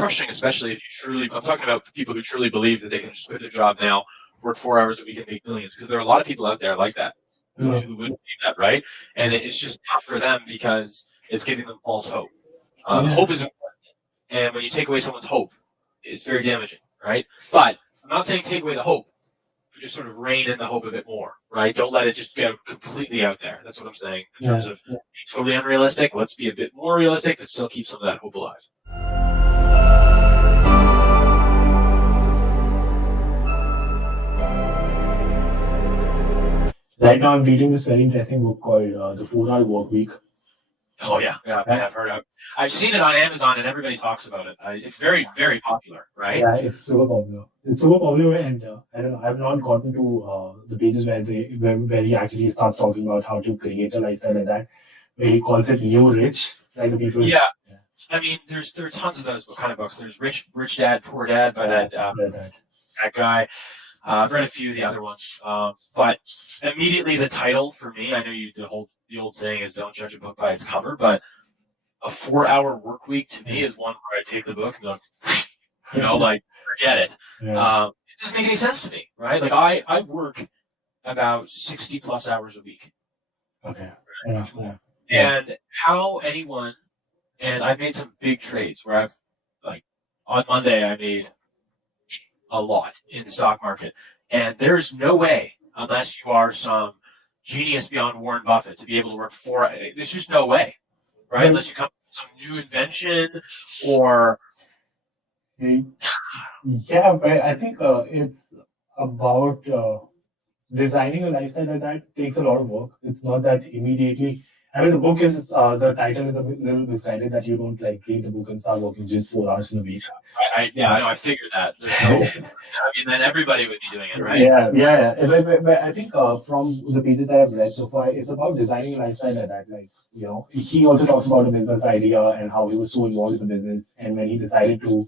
crushing, especially if you truly. I'm talking about people who truly believe that they can just quit their job now, work 4 hours a week, and make millions. Because there are a lot of people out there like that who wouldn't believe that, right? And it's just tough for them because it's giving them false hope. Hope is important, and when you take away someone's hope, it's very damaging, right? But I'm not saying take away the hope. Just sort of rein in the hope a bit more, right? Don't let it just go completely out there. That's what I'm saying. In terms of being totally unrealistic, let's be a bit more realistic, but still keep some of that hope alive. Right now, I'm reading this very interesting book called The 4-Hour Workweek. Oh yeah, I've heard of. I've seen it on Amazon, and everybody talks about it. It's very, very popular, right? Yeah, it's super popular. It's super popular, and I don't know. I've not gotten to the pages where he actually starts talking about how to create a lifestyle like that, where he calls it new rich, like the people. Yeah. I mean, there are tons of those kind of books. There's Rich Dad, Poor Dad by that guy. I've read a few of the other ones, but immediately the title for me, I know the old saying is don't judge a book by its cover, but a 4-hour work week to me is one where I take the book and go, like forget it. Yeah. It doesn't make any sense to me, right? Like I work about 60 plus hours a week. Okay. And how anyone, and I've made some big trades where I've on Monday I made a lot in the stock market. And there's no way, unless you are some genius beyond Warren Buffett, to be able to work there's just no way, right? Unless you come up with some new invention or... Yeah, but I think it's about designing a lifestyle like that takes a lot of work. It's not that immediately. I mean, the book is, the title is a little misguided that you don't read the book and start working just 4 hours in a week. I know, I figured that. There's no, I mean, then everybody would be doing it, right? Yeah. But I think from the pages that I've read so far, it's about designing a lifestyle like that. He also talks about a business idea and how he was so involved in the business. And when he decided to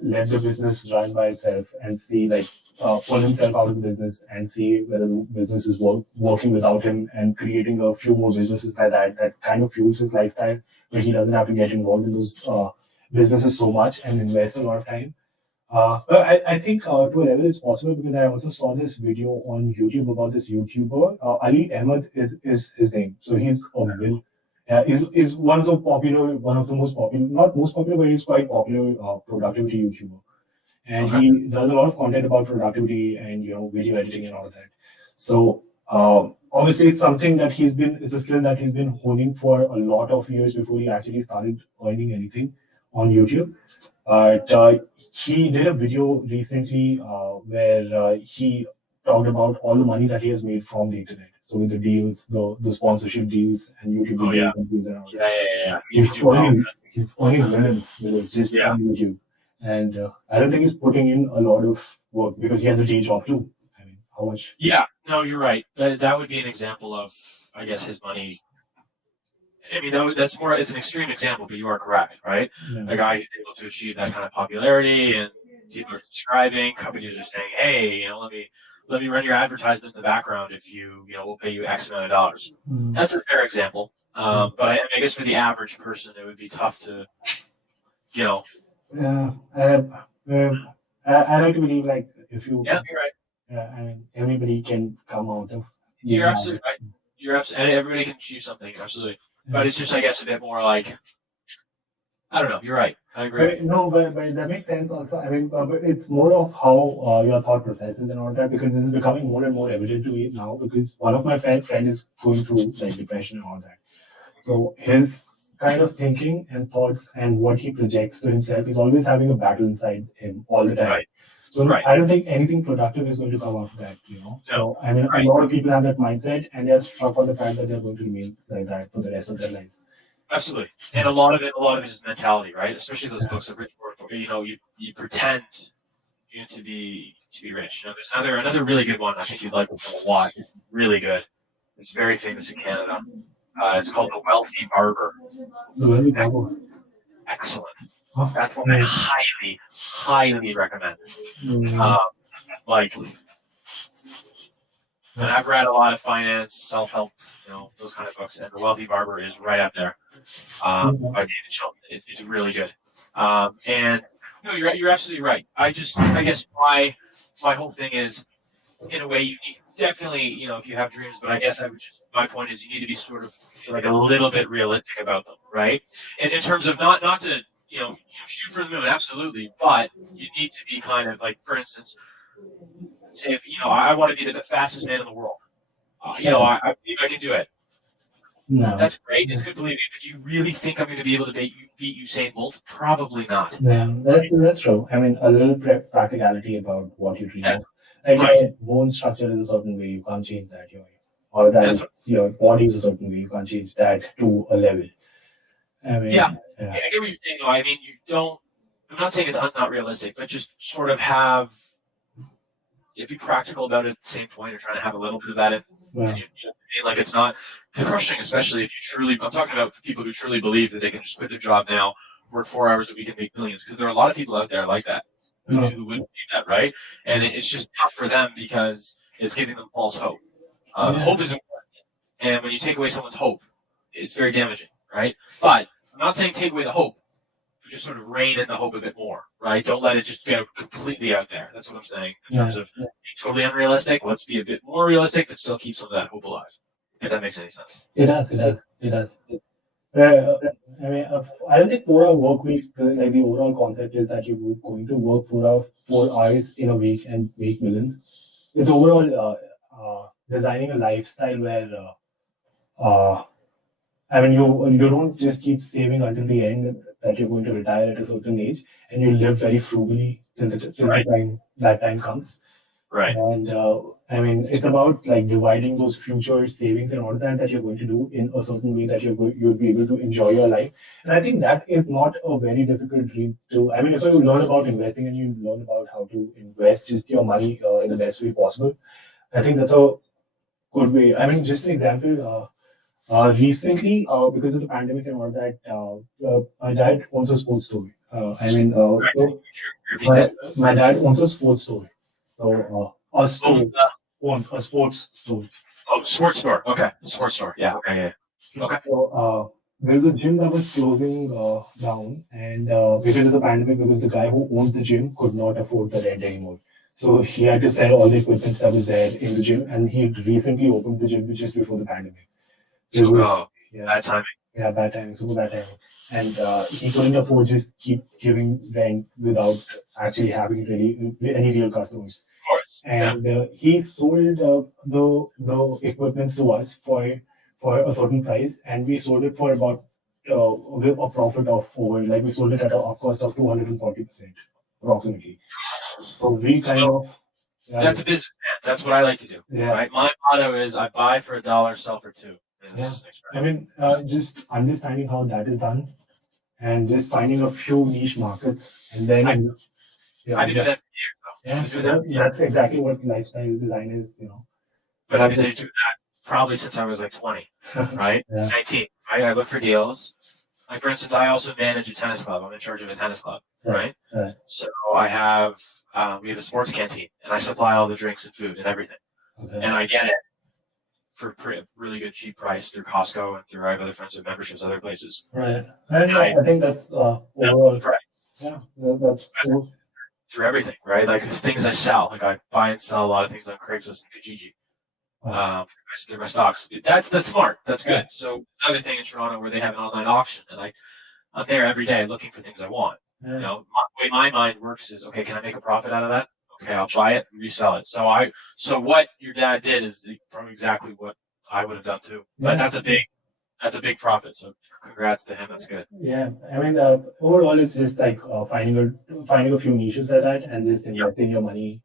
let the business run by itself and see, pull himself out of the business and see whether the business is working without him, and creating a few more businesses like that kind of fuels his lifestyle, where he doesn't have to get involved in those businesses so much and invest a lot of time. But I think to a level it's possible, because I also saw this video on YouTube about this YouTuber. Ali Ahmed is his name. So he's a will. Is one of the most popular, not most popular, but he's quite popular productivity YouTuber. And he does a lot of content about productivity and video editing and all of that. So obviously it's something that it's a skill that he's been honing for a lot of years before he actually started earning anything on YouTube. But he did a video recently where he talked about all the money that he has made from the internet. So with the deals, the sponsorship deals, and YouTube videos and views and all that. Yeah. He's earning millions with it just on YouTube. And I don't think he's putting in a lot of work, because he has a day job too. I mean, how much? Yeah, no, you're right. That would be an example of, I guess, his money. I mean, it's an extreme example, but you are correct, right? Yeah. A guy who's able to achieve that kind of popularity, and people are subscribing, companies are saying, hey, let me run your advertisement in the background if we'll pay you X amount of dollars. That's a fair example. But I guess for the average person, it would be tough to, Yeah, I like to believe, if you. Yeah, you're right. Yeah, I mean, everybody can come out of. You're absolutely right. And everybody can achieve something, absolutely. But it's just, I guess, a bit more like, I don't know. You're right. I agree. But that makes sense also. I mean, but it's more of how your thought processes and all that, because this is becoming more and more evident to me now, because one of my friend is going through depression and all that. So his kind of thinking and thoughts and what he projects to himself is always having a battle inside him all the time. Right. So I don't think anything productive is going to come out of that, No. So I mean, a lot of people have that mindset, and they're stuck on the fact that they're going to remain like that for the rest of their lives. Absolutely, and a lot of it is mentality, right? Especially those books of rich people. You pretend to be rich. There's another really good one. I think you'd like a lot. Really good. It's very famous in Canada. It's called The Wealthy Barber. The Wealthy Barber. Excellent. That's one I highly, highly recommend. And I've read a lot of finance, self-help, those kind of books, and The Wealthy Barber is right up there by David Chilton. It's really good. And no, you're absolutely right. I guess my whole thing is, in a way, you need, definitely, if you have dreams, but I guess my point is, you need to be sort of feel like a little bit realistic about them, right? And in terms of not to shoot for the moon, absolutely, but you need to be kind of like, for instance, say if I want to be the fastest man in the world. I believe I can do it. No. That's great. It's good to believe it, but you really think I'm going to be able to beat Usain Bolt? Probably not. Yeah, that's true. I mean, a little practicality about what you dream Yeah, of. Like right. your bone structure is a certain way, you can't change that. Or that That's your body is a certain way, you can't change that to a level. I mean, Yeah, yeah, I get what you're saying. Though. I mean, you don't. I'm not saying it's not realistic, but just sort of be practical about it at the same point. You're trying to have a little bit of that. well, Like it's not crushing, especially if you truly. I'm talking about people who truly believe that they can just quit their job now, work 4 hours a week, and make millions. Because there are a lot of people out there like that who wouldn't believe that, right? And it's just tough for them because it's giving them false hope. Hope is important, and when you take away someone's hope, it's very damaging, right? But I'm not saying take away the hope. Just sort of rein in the hope a bit more, right? Don't let it just go completely out there. That's what I'm saying. In terms of being totally unrealistic, let's be a bit more realistic, but still keep some of that hope alive. If that makes any sense. it does, it does. I mean, I don't think 4 hour work week, like the overall concept is that you're going to work 4 hours in a week and make millions. It's overall designing a lifestyle where I mean, you don't just keep saving until the end that you're going to retire at a certain age, and you live very frugally till Right. the time that time comes. Right. And I mean, it's about like dividing those future savings and all that you're going to do in a certain way that you'll be able to enjoy your life. And I think that is not a very difficult dream to. I mean, if you learn about investing and you learn about how to invest just your money in the best way possible, I think that's a good way. I mean, just an example. Recently, because of the pandemic and all that, my dad owns a sports store. So my dad owns a sports store. So owns a sports store. Oh, sports store. Okay, sports store. Yeah. Okay. Yeah. Okay. So there's a gym that was closing down, and because of the pandemic, because the guy who owns the gym could not afford the rent anymore. So he had to sell all the equipment that was there in the gym, and he had recently opened the gym just before the pandemic. Bad timing. Yeah, bad timing, super bad timing. And he couldn't afford just keep giving rent without actually having really any real customers. Of course. And he sold the equipments to us for a certain price, and we sold it for about with a profit of over, like we sold it at a cost of 240% approximately. So we kind of. That's a business man. That's what I like to do. Yeah. Right. My motto is I buy for $1, sell for $2. Yeah. I mean, just understanding how that is done, and just finding a few niche markets, and then I've been doing that for years. Yeah, that's exactly what lifestyle design is. But I've been doing that probably since I was like 20, right? 19. Right. I look for deals. Like for instance, I also manage a tennis club. I'm in charge of a tennis club, right? So I have we have a sports canteen, and I supply all the drinks and food and everything, and I get it for a really good cheap price through Costco and through I have other friends with memberships other places. Right. And I think that's overall. Price. Yeah, that's cool. Through everything, right? Like there's things I sell. Like I buy and sell a lot of things on Craigslist and Kijiji. Through my stocks. That's smart. That's good. So another thing in Toronto where they have an online auction, and I'm there every day looking for things I want. Yeah. The way my mind works is, okay, can I make a profit out of that? Okay, I'll buy it and resell it. So what your dad did is probably exactly what I would have done too. But that's a big profit. So congrats to him. That's good. Yeah, I mean, overall, it's just like finding a few niches like that and just investing your money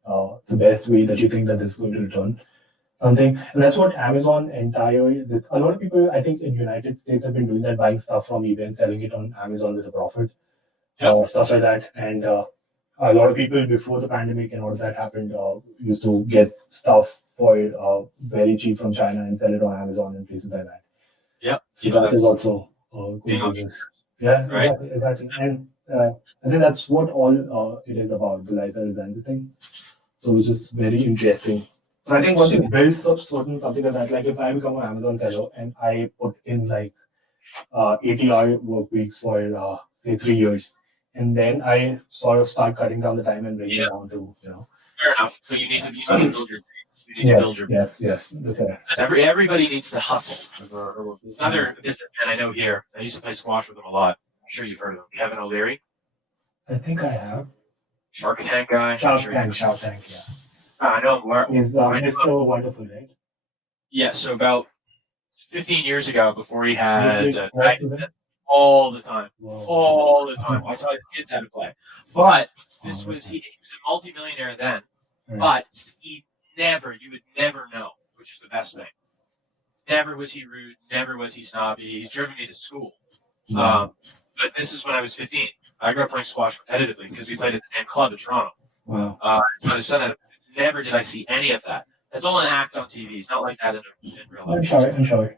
the best way that you think that this is going to return something. And that's what Amazon a lot of people, I think, in United States have been doing that, buying stuff from eBay and selling it on Amazon with a profit, stuff like that. And a lot of people before the pandemic and all that happened used to get stuff for very cheap from China and sell it on Amazon and places like that. Yeah, so that is also good business. Yeah, right. Exactly. And I think that's what all it is about, the lifestyle design thing. So which is very interesting. So I think once you build something like that, like if I become an Amazon seller and I put in like 80-hour work weeks for say 3 years, and then I sort of start cutting down the time and bringing it down to, Fair enough. But you need to build your. You need to build your. yes. That's Everybody needs to hustle. Another businessman I know here. I used to play squash with him a lot. I'm sure you've heard of him. Kevin O'Leary, I think I have. Shark Tank guy. Shark Tank, yeah. I know him. Is Mr. Wonderful, right? Yeah. So about 15 years ago, before he had You played with him? all the time. Whoa. All the time. I taught his kids how to play. But this was he was a multimillionaire then. Right. But you would never know, which is the best thing. Never was he rude. Never was he snobby. He's driven me to school. Wow. But this is when I was 15. I grew up playing squash competitively because we played at the same club in Toronto. Wow. But his son, never did I see any of that. That's all an act on TV. It's not like that in real life. I'm sure.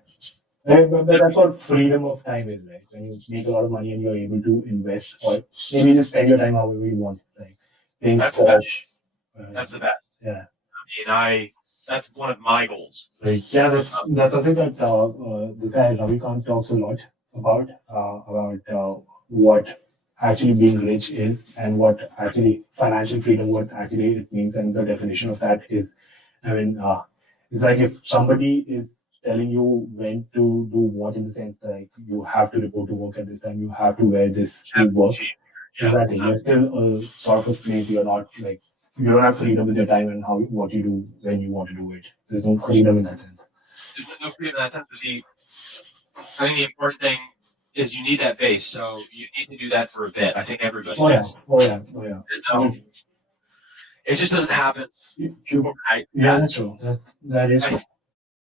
But that's what freedom of time is, like when you make a lot of money and you're able to invest, or maybe just spend your time however you want, like playing squash. That's the best. Yeah. I mean, that's one of my goals. Right. Yeah, that's something that this guy Ravikant talks a lot about what actually being rich is and what actually financial freedom, what actually it means, and the definition of that is, I mean, it's like if somebody is telling you when to do what, in the sense that like you have to report to work at this time, you have to wear this to work. Yeah. Exactly. You're still sort of a slave. You're not like, you don't have freedom with your time and what you do when you want to do it. There's no freedom in that sense. There's no freedom in that sense. But I think the important thing is you need that base. So you need to do that for a bit. I think everybody does. Oh yeah. There's no, it just doesn't happen True. overnight. Yeah, that's true. That is true.